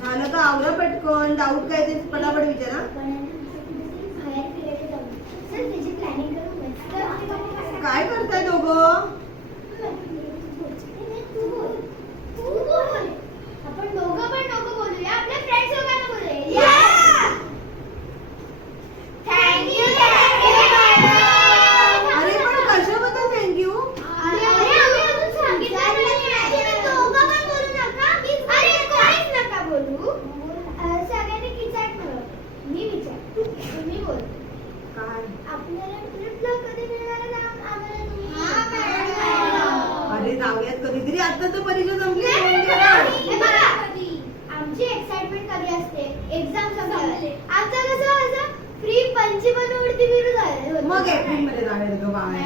झालं का आवरा पटकन. डाऊट काय ते पटापट विचारा. काय करताय दोघं? आपण दोघं पण नको बोलूया, आपल्या फ्रेंड्स लोकांना बोलूया. थँक्यू अरे पण कशाबद्दल थँक्यू? अरे आम्ही अजून सांगितलं नाही. दोघं पण बोलू नका. अरे कोणीच नका बोलू. सगळ्यांनी किचाटलं. मी विचार तुम्ही बोल. काय? आपल्याला ट्रिपला कधी मिळणार आहे आम्हाला तुम्ही? अरे जाऊयात कधीतरी. आता तर परीक्षा संपली. हे बघा, आमची एक्साइटमेंट कधी असते एक्झाम संपल्यावर. आता कसं असं फ्री पंची पण उडती फिरू झालं. मग एप्रिल मध्ये जाणार तो गावाला.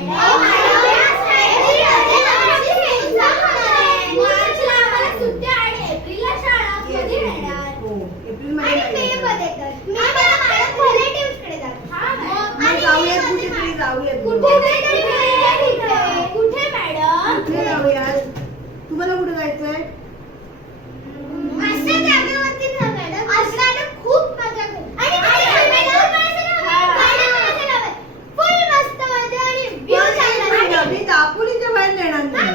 मार्चला आम्हाला सुट्ट्या आणि एप्रिलला शाळा. कधी मिळणार? हो एप्रिल मध्ये आणि मे जायचं. मध्ये तर मी माझ्या रिलेटिव्हजकडे जातो. मग जाऊयात कुठेतरी. जाऊयात कुठे मॅडम? कुठे जाऊयात? तुम्हाला कुठे जायचंय? अशा जागेवरती ना मॅडम. असं खूप मजा करू. आणि फुल मस्त मजा आणि व्ह्यू चांगला. मी दापोलीच्या बाहेर नेणार नाही.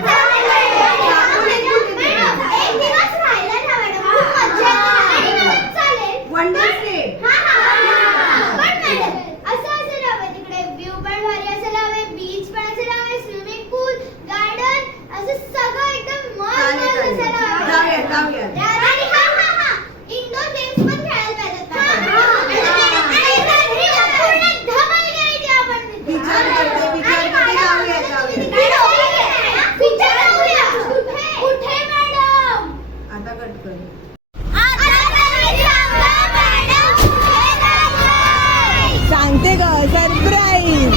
एक दिवस राहिला ना मॅडम. खूप मजा येते. चालेल. One day stay. पण मॅडम असं असेल हवं तिकडे व्ह्यू पण भारी असायला हवे, बीच पण असायला हवे, स्विमिंग पूल, गार्डन असं सगळं एकदम मस्त असायला हवं. जाऊयात. आणि इंडोर गेम्स पण खेळायला पाहिजेत. पूर्ण धमाल करायची आपण. विचार करते कुठे मॅडम? आता कट कर. सांगते ग सरप्राईज.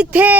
इथे